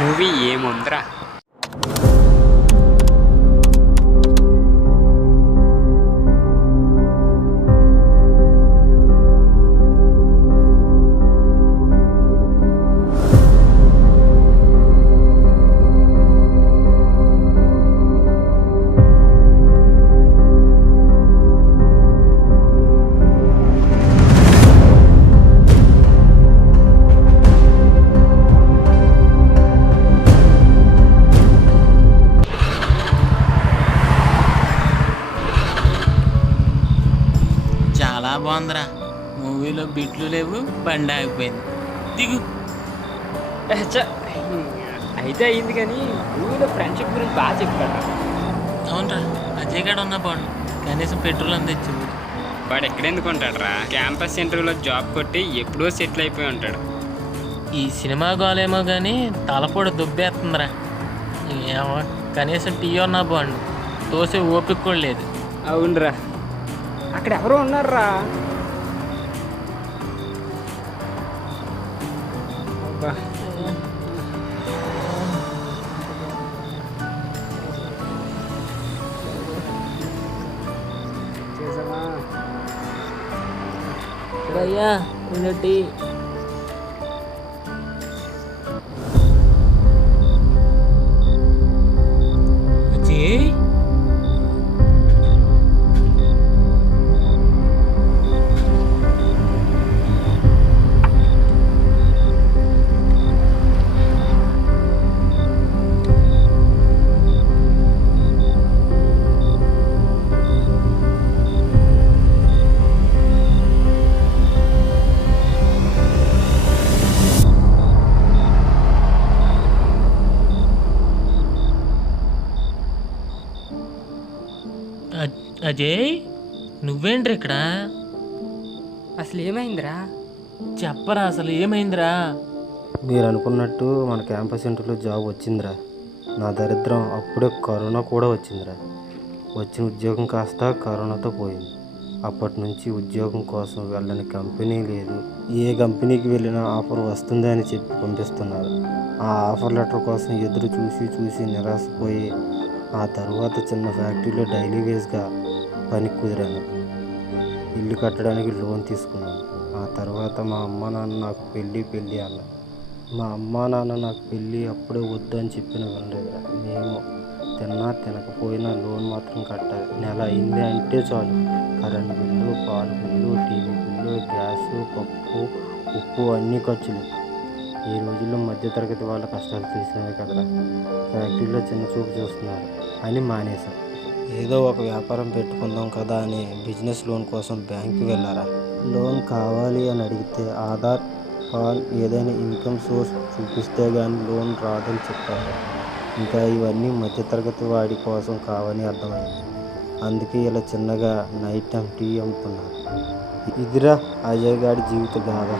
Movie ఏముందిరా. చాలా బాగుందిరా. మూవీలో బిట్లు లేవు, బండి ఆగిపోయింది. దిగు. అయితే అయింది కానీ మూవీలో ఫ్రెండ్షిప్ గురించి బాగా చెప్పాడు. అవునరా, అజయ్ గడ ఉన్న బాగుండు, కనీసం పెట్రోల్ అని తెచ్చింది. వాడు ఎక్కడెందుకు ఉంటాడు రా, క్యాంపస్ ఇంటర్వ్యూలో జాబ్ కొట్టి ఎప్పుడో సెటిల్ అయిపోయి ఉంటాడు. ఈ సినిమా గోలేమో కానీ తలపొడి దుబ్బేస్తుందిరా. ఏమో కనీసం టీ ఉన్నా బాగుండు, తోసే ఓపిక కూడా లేదు. అవునరా, అక్కడ ఎవరో ఉన్నారా. అయ్యా టీ. అజయ్, అజయ్ నువ్వేంట్రా ఇక్కడ? అసలు ఏమైందిరా? చెప్పరా, అసలు ఏమైందిరా? మీరు అనుకున్నట్టు మన క్యాంపస్ ఇంటర్వ్యూలో జాబ్ వచ్చిందిరా. నా దరిద్రం అప్పుడే కరోనా కూడా వచ్చిందిరా. వచ్చిన ఉద్యోగం కాస్త కరోనాతో పోయింది. అప్పటి నుంచి ఉద్యోగం కోసం వెళ్ళని కంపెనీ లేదు. ఏ కంపెనీకి వెళ్ళినా ఆఫర్ వస్తుంది అని చెప్పి పంపిస్తున్నారు. ఆ ఆఫర్ లెటర్ కోసం ఎదురు చూసి చూసి నిరాశపోయి ఆ తర్వాత చిన్న ఫ్యాక్టరీలో డైలీ వేస్గా పని కుదిరాను. ఇల్లు కట్టడానికి లోన్ తీసుకున్నాను. ఆ తర్వాత మా అమ్మ నాన్న నాకు పెళ్ళి అన్నారు. మా అమ్మ నాన్న నాకు పెళ్ళి అప్పుడే వద్దు అని చెప్పిన వినలేదురా. మేము తిన్నా తినకపోయినా లోన్ మాత్రం కట్టాలి. నెల అయింది అంటే చాలు కరెంట్ బిల్లు, పాలు బిల్లు, టీవీ బిల్లు, గ్యాసు, పప్పు, ఉప్పు అన్నీ ఖర్చులు. ఈ రోజుల్లో మధ్యతరగతి వాళ్ళ కష్టాలు తెలిసినవే కదరా. ఫ్యాక్టరీలో చిన్న చూపు చూస్తున్నారు అని మానేశాం. ఏదో ఒక వ్యాపారం పెట్టుకుందాం కదా అని బిజినెస్ లోన్ కోసం బ్యాంకుకి వెళ్ళారా. లోన్ కావాలి అని అడిగితే ఆధార్, పాన్, ఏదైనా ఇన్కమ్ సోర్స్ చూపిస్తే కానీ లోన్ రాదని చెప్పారు. ఇంకా ఇవన్నీ మధ్యతరగతి వాడి కోసం కావని అర్థమైంది. అందుకే ఇలా చిన్నగా నైట్ టైం టీ అమ్ముతున్నారు. ఇదిరా అజయ్ గారి జీవిత గాథ.